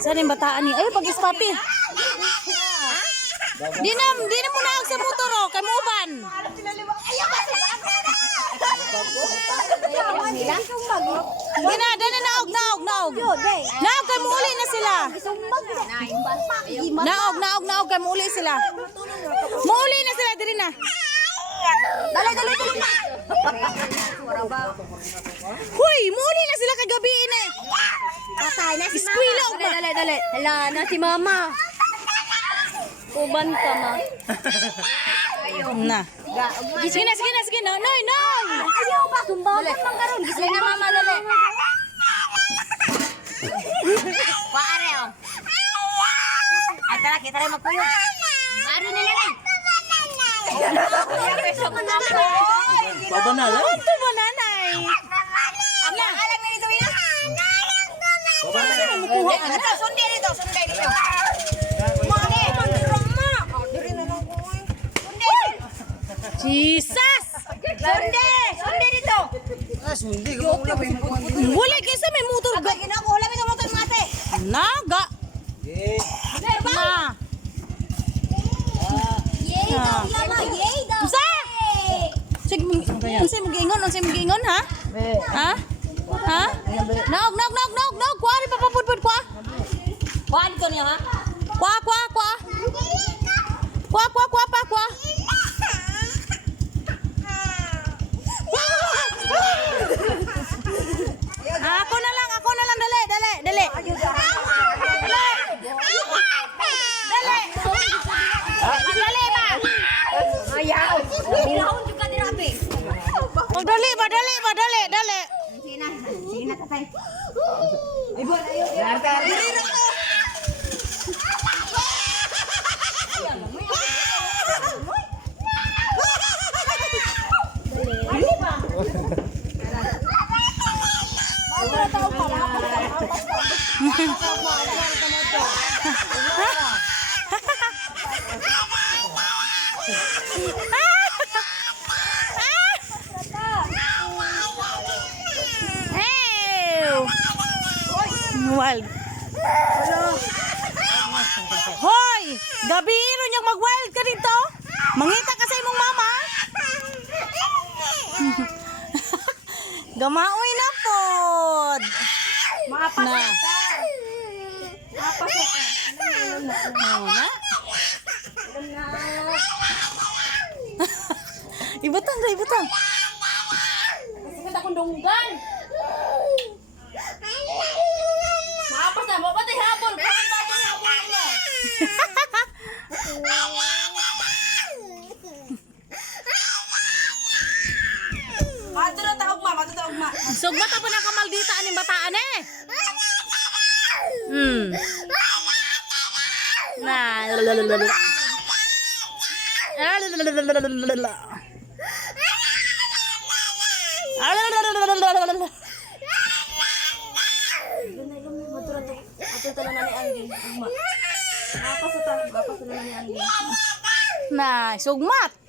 Saan yung bataan ni? Ay, pag-ispapi. Di na mo naog sa motor oh, kay Muban. Di na, dali naog. Naog kay muuli na sila. Naog kay muuli sila. Muuli na sila, diri na. Dali. Huy, muuli na sila kagabi na. Patay na si Mama. Squilo ba? Dali. Hala na si Mama. Uban ka ma. Na. Sige na. No. Ayaw ba? Tumbalan man karon. Gisli na Mama dali. Kuare oh. Ay tara kita rin magpuyo. Maro na lang. Babanala? Ito ba nanay? Ala alam ni dito ina. Babanala? Sunday dito. Mane, mandirong ma. Diri na lang ko. Jesus! Sunday dito. Sundi ka mo lang. Wala kaysa may motor. Abay ginako wala mi mo tong mate. Naga. Na. Yay daw Mama, yay daw. Usa? Sige, unsay mo giingon ha? Ha? Ha? Naog. Kuha rin papapudpud kwa. Kuan ko niya ha. Kwa. Ako na lang, dali. Dali. Dali ba? Ayaw. Bilahon juga dirabi. Dali ba, dali. Sige na tatay. Ay bon ayo. Wild. Hoy! Gabi ron yung mag-wild ka dito. Mangita ka sa imong mama. Gamaoy na pod. Na. Na. Ibutang. Sige ta kundunggan. Mapas na, mapatay habol. Patay habol mo. Mato na taog ma. Sugma ta pa na kamaldita aning bataan eh. Nah, sugmat.